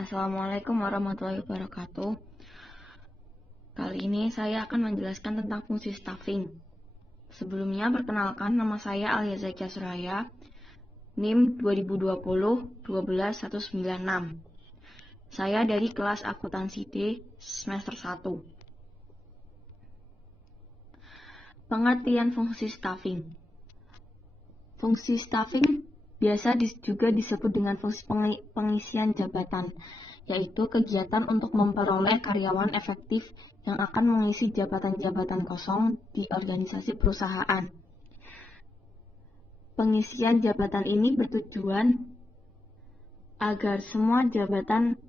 Assalamualaikum warahmatullahi wabarakatuh. Kali ini saya akan menjelaskan tentang fungsi staffing. Sebelumnya, perkenalkan, nama saya Alia Zakia Suraya, NIM 2020-12196. Saya dari kelas akuntansi D semester 1. Pengertian fungsi staffing. Fungsi staffing biasa juga disebut dengan fungsi pengisian jabatan, yaitu kegiatan untuk memperoleh karyawan efektif yang akan mengisi jabatan-jabatan kosong di organisasi perusahaan. Pengisian jabatan ini bertujuan agar semua jabatan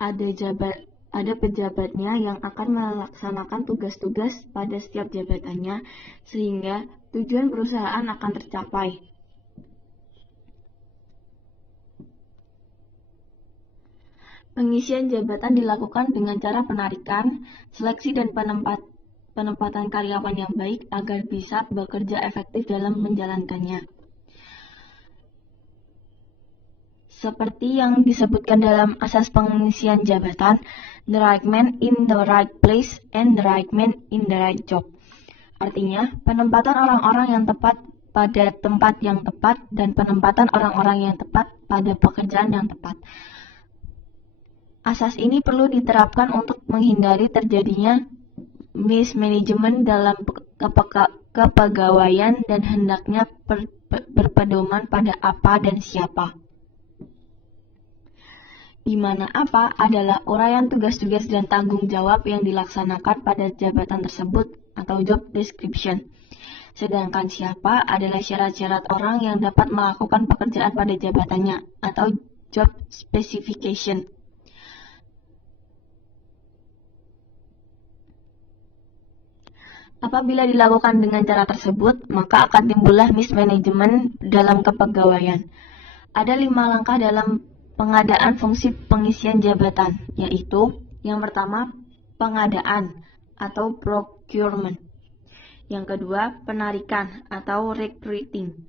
ada pejabatnya yang akan melaksanakan tugas-tugas pada setiap jabatannya, sehingga tujuan perusahaan akan tercapai. Pengisian jabatan dilakukan dengan cara penarikan, seleksi, dan penempatan karyawan yang baik agar bisa bekerja efektif dalam menjalankannya. Seperti yang disebutkan dalam asas pengisian jabatan, the right man in the right place and the right man in the right job. Artinya, penempatan orang-orang yang tepat pada tempat yang tepat dan penempatan orang-orang yang tepat pada pekerjaan yang tepat. Asas ini perlu diterapkan untuk menghindari terjadinya mismanagement dalam kepegawaian dan hendaknya berpedoman pada apa dan siapa. Di mana apa adalah uraian tugas-tugas dan tanggung jawab yang dilaksanakan pada jabatan tersebut atau job description. Sedangkan siapa adalah syarat-syarat orang yang dapat melakukan pekerjaan pada jabatannya atau job specification. Apabila dilakukan dengan cara tersebut, maka akan timbullah mismanagement dalam kepegawaian. Ada 5 langkah dalam pengadaan fungsi pengisian jabatan, yaitu yang pertama, pengadaan atau procurement. Yang kedua, penarikan atau recruiting.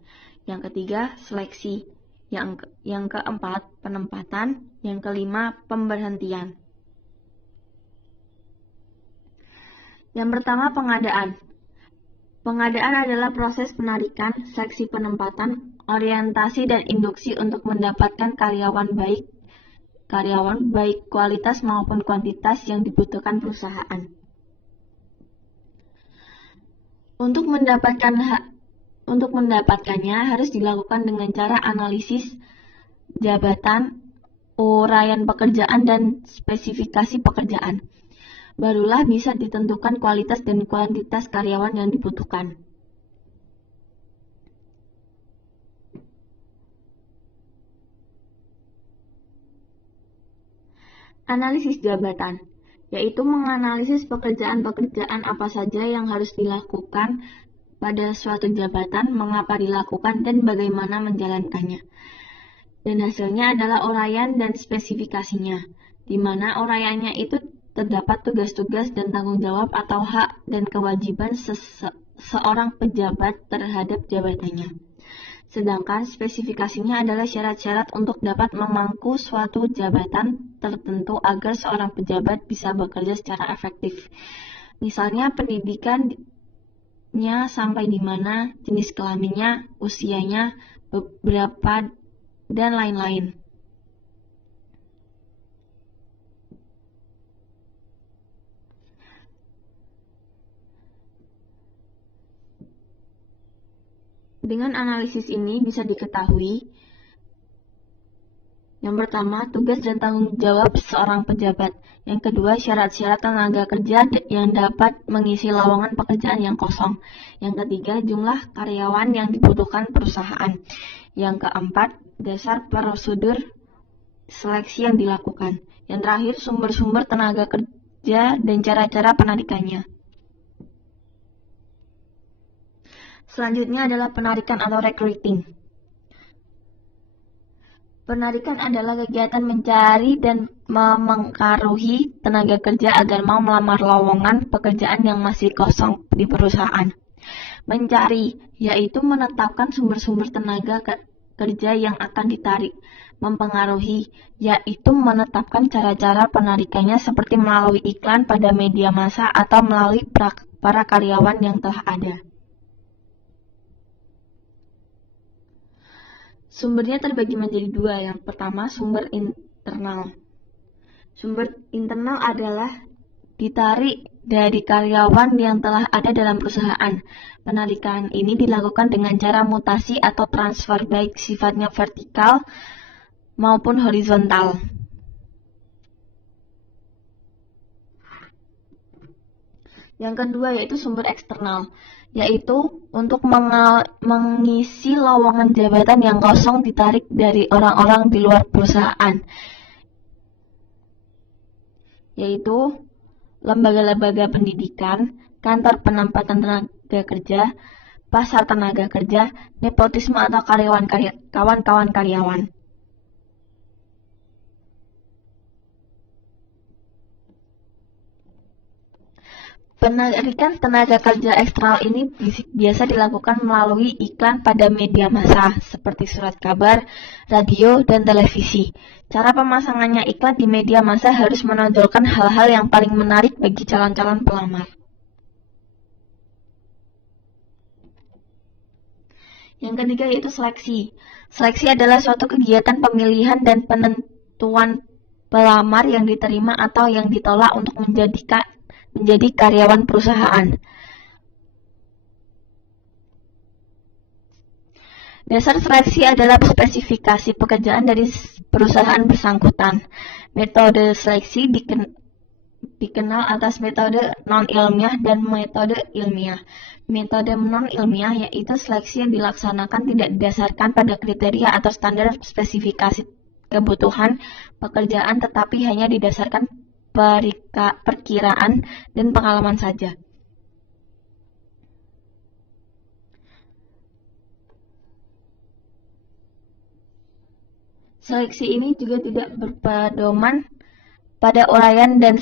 Yang ketiga, seleksi. Yang keempat, penempatan. Yang kelima, pemberhentian. Yang pertama, pengadaan. Pengadaan adalah proses penarikan, seleksi penempatan, orientasi dan induksi untuk mendapatkan karyawan baik kualitas maupun kuantitas yang dibutuhkan perusahaan. Untuk mendapatkannya harus dilakukan dengan cara analisis jabatan, uraian pekerjaan dan spesifikasi pekerjaan. Barulah bisa ditentukan kualitas dan kuantitas karyawan yang dibutuhkan. Analisis jabatan, yaitu menganalisis pekerjaan-pekerjaan apa saja yang harus dilakukan pada suatu jabatan, mengapa dilakukan, dan bagaimana menjalankannya. Dan hasilnya adalah uraian dan spesifikasinya, di mana uraiannya itu terdapat tugas-tugas dan tanggung jawab atau hak dan kewajiban seorang pejabat terhadap jabatannya. Sedangkan spesifikasinya adalah syarat-syarat untuk dapat memangku suatu jabatan tertentu agar seorang pejabat bisa bekerja secara efektif. Misalnya pendidikannya sampai di mana, jenis kelaminnya, usianya, berapa, dan lain-lain. Dengan analisis ini bisa diketahui, yang pertama, tugas dan tanggung jawab seorang pejabat. Yang kedua, syarat-syarat tenaga kerja yang dapat mengisi lowongan pekerjaan yang kosong. Yang ketiga, jumlah karyawan yang dibutuhkan perusahaan. Yang keempat, dasar prosedur seleksi yang dilakukan. Yang terakhir, sumber-sumber tenaga kerja dan cara-cara penarikannya. Selanjutnya adalah penarikan atau recruiting. Penarikan adalah kegiatan mencari dan memengkaruhi tenaga kerja agar mau melamar lowongan pekerjaan yang masih kosong di perusahaan. Mencari, yaitu menetapkan sumber-sumber tenaga kerja yang akan ditarik mempengaruhi, yaitu menetapkan cara-cara penarikannya seperti melalui iklan pada media massa atau melalui para karyawan yang telah ada. Sumbernya terbagi menjadi dua. Yang pertama, sumber internal. Sumber internal adalah ditarik dari karyawan yang telah ada dalam perusahaan. Penarikan ini dilakukan dengan cara mutasi atau transfer, baik sifatnya vertikal maupun horizontal. Yang kedua yaitu sumber eksternal, yaitu untuk mengisi lowongan jabatan yang kosong ditarik dari orang-orang di luar perusahaan, yaitu lembaga-lembaga pendidikan, kantor penempatan tenaga kerja, pasar tenaga kerja, nepotisme atau kawan-kawan karyawan. Penarikan tenaga kerja eksternal ini biasa dilakukan melalui iklan pada media massa seperti surat kabar, radio, dan televisi. Cara pemasangannya iklan di media massa harus menonjolkan hal-hal yang paling menarik bagi calon-calon pelamar. Yang ketiga yaitu seleksi. Seleksi adalah suatu kegiatan pemilihan dan penentuan pelamar yang diterima atau yang ditolak untuk menjadi karyawan perusahaan. Dasar seleksi adalah spesifikasi pekerjaan dari perusahaan bersangkutan. Metode seleksi dikenal atas metode non-ilmiah dan metode ilmiah. Metode non-ilmiah yaitu seleksi yang dilaksanakan tidak didasarkan pada kriteria atau standar spesifikasi kebutuhan pekerjaan, tetapi hanya didasarkan perkiraan dan pengalaman saja. Seleksi ini juga tidak berpedoman pada uraian dan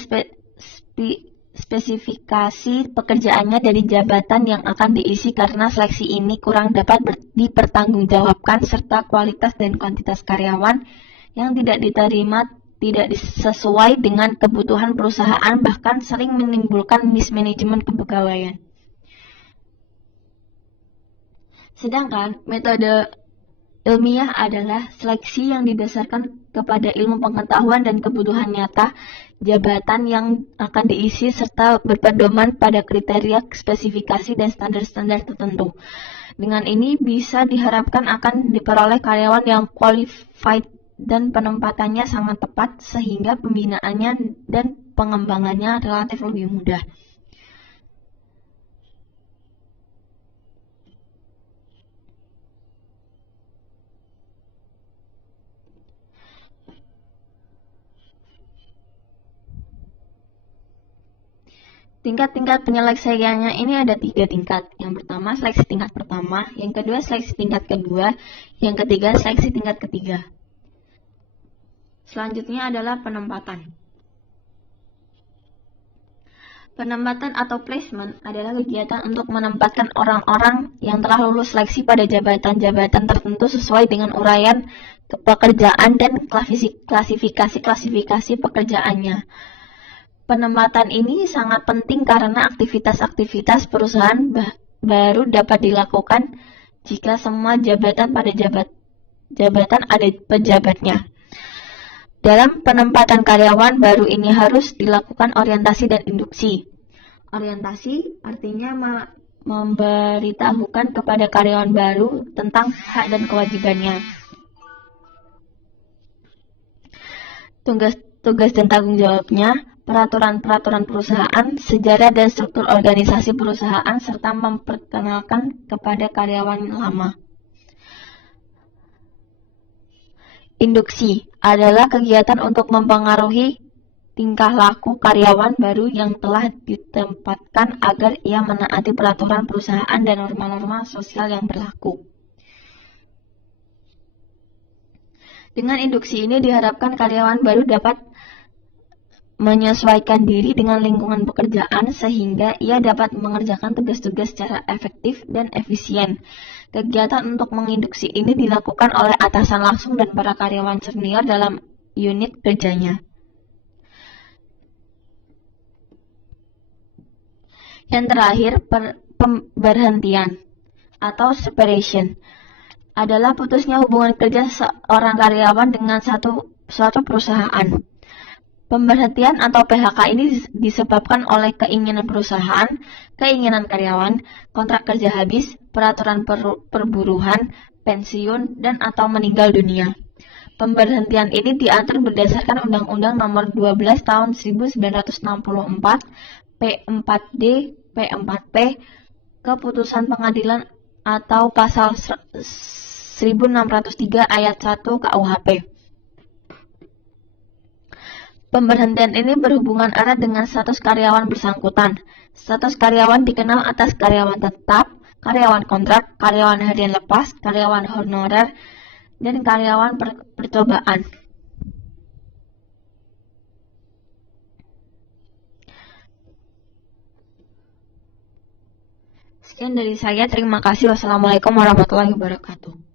spesifikasi pekerjaannya dari jabatan yang akan diisi, karena seleksi ini kurang dapat dipertanggungjawabkan serta kualitas dan kuantitas karyawan yang tidak diterima tidak sesuai dengan kebutuhan perusahaan, bahkan sering menimbulkan mismanajemen kepegawaian. Sedangkan metode ilmiah adalah seleksi yang didasarkan kepada ilmu pengetahuan dan kebutuhan nyata jabatan yang akan diisi serta berpedoman pada kriteria, spesifikasi, dan standar-standar tertentu. Dengan ini bisa diharapkan akan diperoleh karyawan yang qualified dan penempatannya sangat tepat sehingga pembinaannya dan pengembangannya relatif lebih mudah. Tingkat-tingkat penyelesaiannya ini ada 3 tingkat. Yang pertama seleksi tingkat pertama, yang kedua seleksi tingkat kedua, yang ketiga seleksi tingkat ketiga. Selanjutnya adalah penempatan. Penempatan atau placement adalah kegiatan untuk menempatkan orang-orang yang telah lulus seleksi pada jabatan-jabatan tertentu sesuai dengan uraian pekerjaan dan klasifikasi pekerjaannya. Penempatan ini sangat penting karena aktivitas-aktivitas perusahaan baru dapat dilakukan jika semua jabatan pada jabatan ada pejabatnya. Dalam penempatan karyawan baru ini harus dilakukan orientasi dan induksi. Orientasi artinya memberitahukan kepada karyawan baru tentang hak dan kewajibannya. Tugas dan tanggung jawabnya, peraturan-peraturan perusahaan, sejarah dan struktur organisasi perusahaan, serta memperkenalkan kepada karyawan lama. Induksi adalah kegiatan untuk mempengaruhi tingkah laku karyawan baru yang telah ditempatkan agar ia menaati peraturan perusahaan dan norma-norma sosial yang berlaku. Dengan induksi ini diharapkan karyawan baru dapat menyesuaikan diri dengan lingkungan pekerjaan sehingga ia dapat mengerjakan tugas-tugas secara efektif dan efisien. Kegiatan untuk menginduksi ini dilakukan oleh atasan langsung dan para karyawan senior dalam unit kerjanya. Yang terakhir, pemberhentian atau separation adalah putusnya hubungan kerja seorang karyawan dengan suatu perusahaan. Pemberhentian atau PHK ini disebabkan oleh keinginan perusahaan, keinginan karyawan, kontrak kerja habis, peraturan perburuhan, pensiun, dan atau meninggal dunia. Pemberhentian ini diatur berdasarkan Undang-Undang Nomor 12 Tahun 1964, P4D, P4P, Keputusan Pengadilan atau Pasal 1603 Ayat 1 KUHP. Pemberhentian ini berhubungan erat dengan status karyawan bersangkutan. Status karyawan dikenal atas karyawan tetap, karyawan kontrak, karyawan harian lepas, karyawan honorer, dan karyawan percobaan. Sekian dari saya, terima kasih. Wassalamualaikum warahmatullahi wabarakatuh.